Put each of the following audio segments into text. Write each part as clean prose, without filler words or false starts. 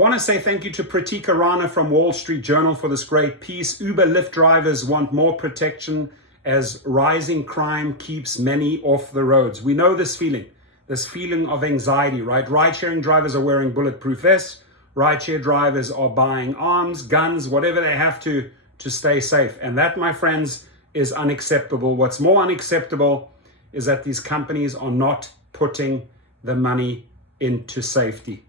want to say thank you to Pratika Rana from Wall Street Journal for this great piece. Uber Lyft drivers want more protection as rising crime keeps many off the roads. We know this feeling of anxiety, right? Ride-sharing drivers are wearing bulletproof vests. Rideshare drivers are buying arms, guns, whatever they have to stay safe. And that, my friends, is unacceptable. What's more unacceptable is that these companies are not putting the money into safety.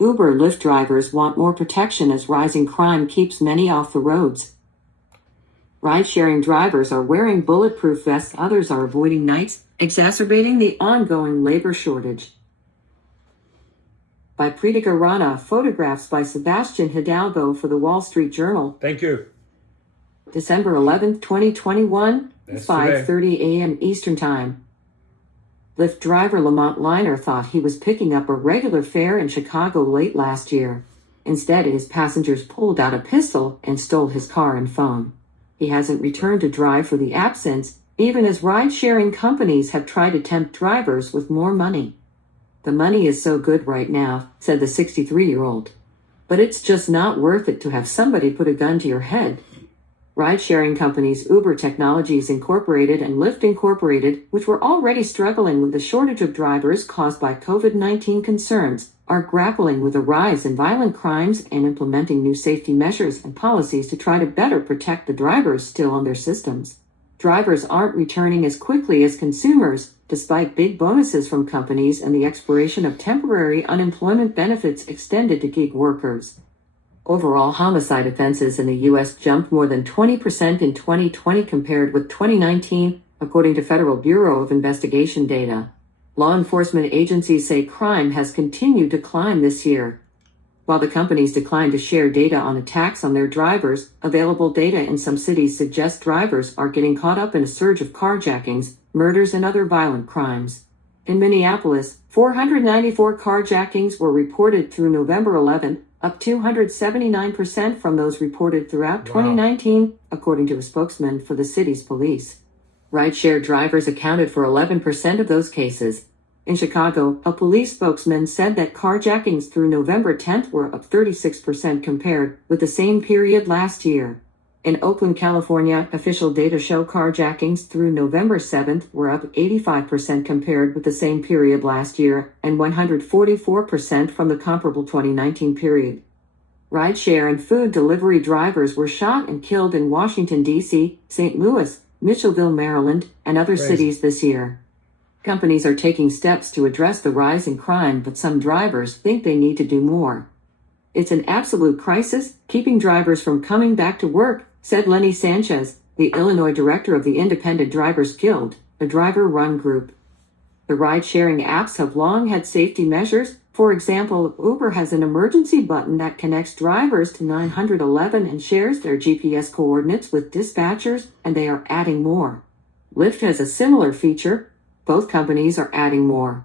Uber Lyft drivers want more protection as rising crime keeps many off the roads. Ride-sharing drivers are wearing bulletproof vests, others are avoiding nights, exacerbating the ongoing labor shortage. By Pratika Rana, photographs by Sebastian Hidalgo for the Wall Street Journal. Thank you. December 11, 2021, 5:30 a.m. Eastern Time. Lyft driver Lamont Liner thought he was picking up a regular fare in Chicago late last year. Instead, his passengers pulled out a pistol and stole his car and phone. He hasn't returned to drive for the app since, even as ride-sharing companies have tried to tempt drivers with more money. "The money is so good right now," said the 63-year-old. "But it's just not worth it to have somebody put a gun to your head." Ride-sharing companies Uber Technologies Incorporated and Lyft Incorporated, which were already struggling with the shortage of drivers caused by COVID-19 concerns, are grappling with a rise in violent crimes and implementing new safety measures and policies to try to better protect the drivers still on their systems. Drivers aren't returning as quickly as consumers, despite big bonuses from companies and the expiration of temporary unemployment benefits extended to gig workers. Overall homicide offenses in the U.S. jumped more than 20% in 2020 compared with 2019, according to Federal Bureau of Investigation data. Law enforcement agencies say crime has continued to climb this year. While the companies decline to share data on attacks on their drivers, available data in some cities suggests drivers are getting caught up in a surge of carjackings, murders, and other violent crimes. In Minneapolis, 494 carjackings were reported through November 11, up 279% from those reported throughout 2019, according to a spokesman for the city's police. Rideshare drivers accounted for 11% of those cases. In Chicago, a police spokesman said that carjackings through November 10th were up 36% compared with the same period last year. In Oakland, California, official data show carjackings through November 7th were up 85% compared with the same period last year and 144% from the comparable 2019 period. Rideshare and food delivery drivers were shot and killed in Washington, D.C., St. Louis, Mitchellville, Maryland, and other cities this year. Companies are taking steps to address the rise in crime, but some drivers think they need to do more. "It's an absolute crisis, keeping drivers from coming back to work," said Lenny Sanchez, the Illinois director of the Independent Drivers Guild, a driver-run group. The ride-sharing apps have long had safety measures. For example, Uber has an emergency button that connects drivers to 911 and shares their GPS coordinates with dispatchers, and they are adding more. Lyft has a similar feature. Both companies are adding more.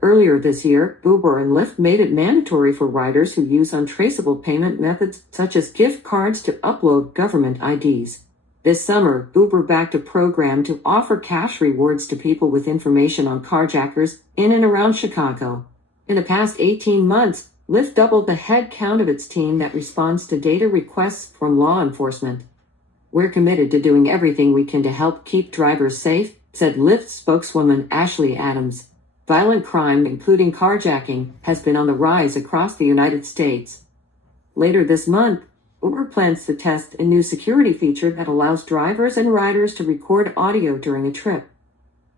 Earlier this year, Uber and Lyft made it mandatory for riders who use untraceable payment methods, such as gift cards, to upload government IDs. This summer, Uber backed a program to offer cash rewards to people with information on carjackers in and around Chicago. In the past 18 months, Lyft doubled the head count of its team that responds to data requests from law enforcement. "We're committed to doing everything we can to help keep drivers safe," said Lyft spokeswoman Ashley Adams. Violent crime, including carjacking, has been on the rise across the United States. Later this month, Uber plans to test a new security feature that allows drivers and riders to record audio during a trip.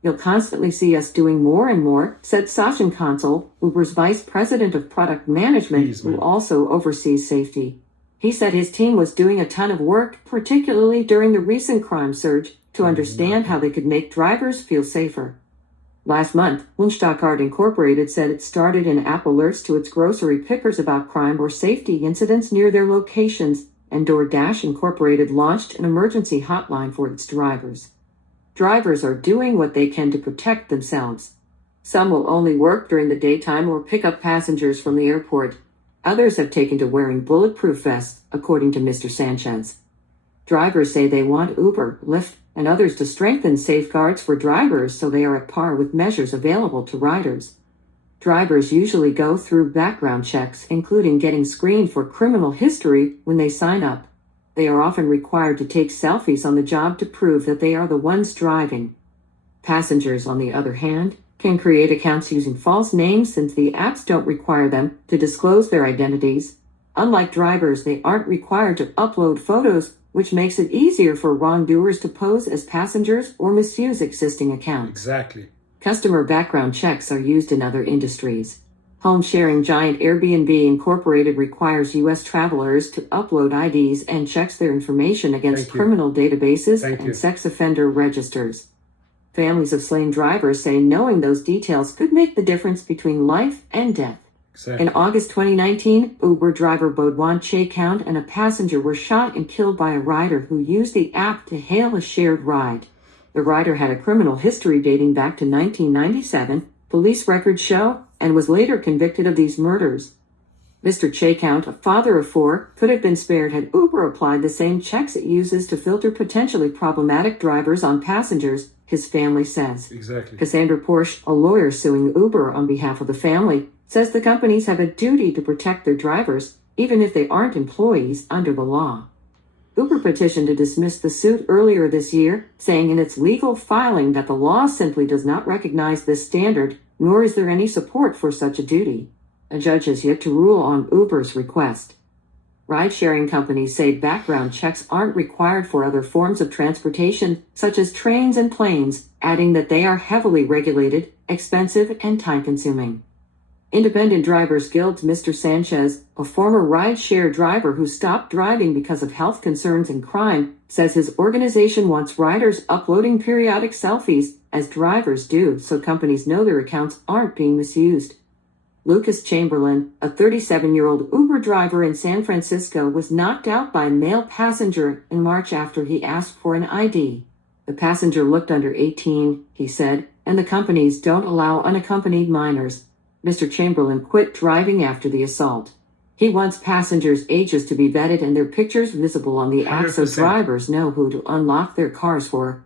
"You'll constantly see us doing more and more," said Sachin Kansal, Uber's vice president of product management, who also oversees safety. He said his team was doing a ton of work, particularly during the recent crime surge, to understand how they could make drivers feel safer. Last month, Instacart Incorporated said it started in-app alerts to its grocery pickers about crime or safety incidents near their locations, and DoorDash Incorporated launched an emergency hotline for its drivers. Drivers are doing what they can to protect themselves. Some will only work during the daytime or pick up passengers from the airport. Others have taken to wearing bulletproof vests, according to Mr. Sanchez. Drivers say they want Uber, Lyft, and others to strengthen safeguards for drivers so they are at par with measures available to riders. Drivers usually go through background checks, including getting screened for criminal history when they sign up. They are often required to take selfies on the job to prove that they are the ones driving. Passengers, on the other hand, can create accounts using false names since the apps don't require them to disclose their identities. Unlike drivers, they aren't required to upload photos, which makes it easier for wrongdoers to pose as passengers or misuse existing accounts. Exactly. Customer background checks are used in other industries. Home sharing giant Airbnb Incorporated requires U.S. travelers to upload IDs and checks their information against criminal databases and sex offender registers. Families of slain drivers say knowing those details could make the difference between life and death. Exactly. In August 2019, Uber driver Baudouin Chekount and a passenger were shot and killed by a rider who used the app to hail a shared ride. The rider had a criminal history dating back to 1997, police records show, and was later convicted of these murders. Mr. Chekount, a father of 4, could have been spared had Uber applied the same checks it uses to filter potentially problematic drivers on passengers, his family says. Exactly. Cassandra Porsche, a lawyer suing Uber on behalf of the family, says the companies have a duty to protect their drivers, even if they aren't employees under the law. Uber petitioned to dismiss the suit earlier this year, saying in its legal filing that the law simply does not recognize this standard, nor is there any support for such a duty. A judge has yet to rule on Uber's request. Ride-sharing companies say background checks aren't required for other forms of transportation, such as trains and planes, adding that they are heavily regulated, expensive, and time-consuming. Independent Drivers Guild's Mr. Sanchez, a former rideshare driver who stopped driving because of health concerns and crime, says his organization wants riders uploading periodic selfies, as drivers do, so companies know their accounts aren't being misused. Lucas Chamberlain, a 37-year-old Uber driver in San Francisco, was knocked out by a male passenger in March after he asked for an ID. The passenger looked under 18, he said, and the companies don't allow unaccompanied minors. Mr. Chamberlain quit driving after the assault. He wants passengers' ages to be vetted and their pictures visible on the app so drivers know who to unlock their cars for.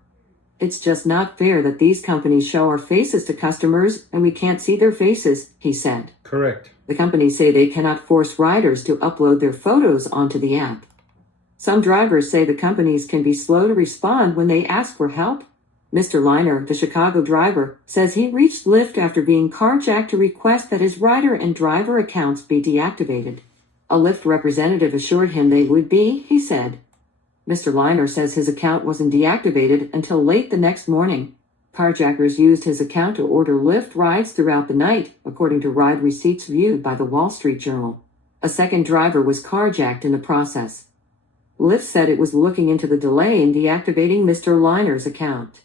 It's just not fair that these companies show our faces to customers and we can't see their faces, he said. Correct. The companies say they cannot force riders to upload their photos onto the app. Some drivers say the companies can be slow to respond when they ask for help. Mr. Liner, the Chicago driver, says he reached Lyft after being carjacked to request that his rider and driver accounts be deactivated. A Lyft representative assured him they would be, he said. Mr. Liner says his account wasn't deactivated until late the next morning. Carjackers used his account to order Lyft rides throughout the night, according to ride receipts viewed by the Wall Street Journal. A second driver was carjacked in the process. Lyft said it was looking into the delay in deactivating Mr. Liner's account.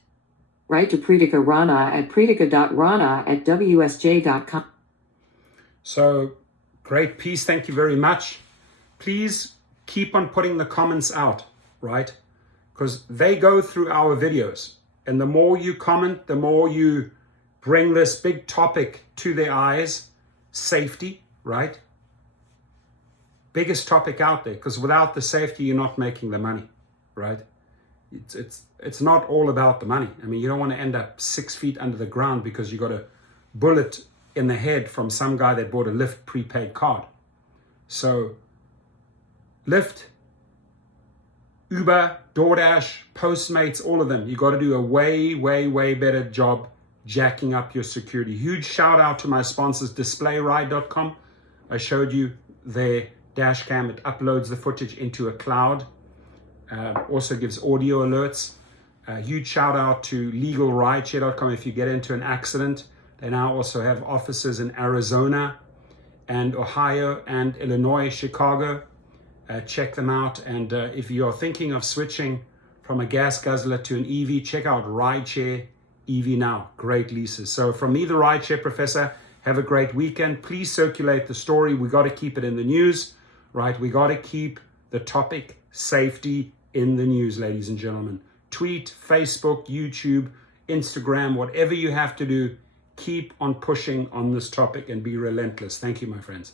Write to Pritika Rana at pritika.rana@wsj.com. So, great piece. Thank you very much. Please keep on putting the comments out, right? Because they go through our videos. And the more you comment, the more you bring this big topic to their eyes. Safety, right? Biggest topic out there. Because without the safety, you're not making the money, right? It's not all about the money. I mean, you don't want to end up 6 feet under the ground because you got a bullet in the head from some guy that bought a Lyft prepaid card. So, Lyft, Uber, DoorDash, Postmates, all of them, you got to do a way, way, way better job jacking up your security. Huge shout out to my sponsors, DisplayRide.com. I showed you their dash cam. It uploads the footage into a cloud. Also gives audio alerts. Huge shout out to LegalRideshare.com. If you get into an accident, they now also have offices in Arizona and Ohio and Illinois, Chicago. Check them out. And if you're thinking of switching from a gas guzzler to an EV, check out Rideshare EV Now. Great leases. So from me, the Rideshare Professor, have a great weekend. Please circulate the story. We got to keep it in the news, right? We got to keep the topic safety in the news, ladies and gentlemen. Tweet, Facebook, YouTube, Instagram, whatever you have to do, keep on pushing on this topic and be relentless. Thank you, my friends.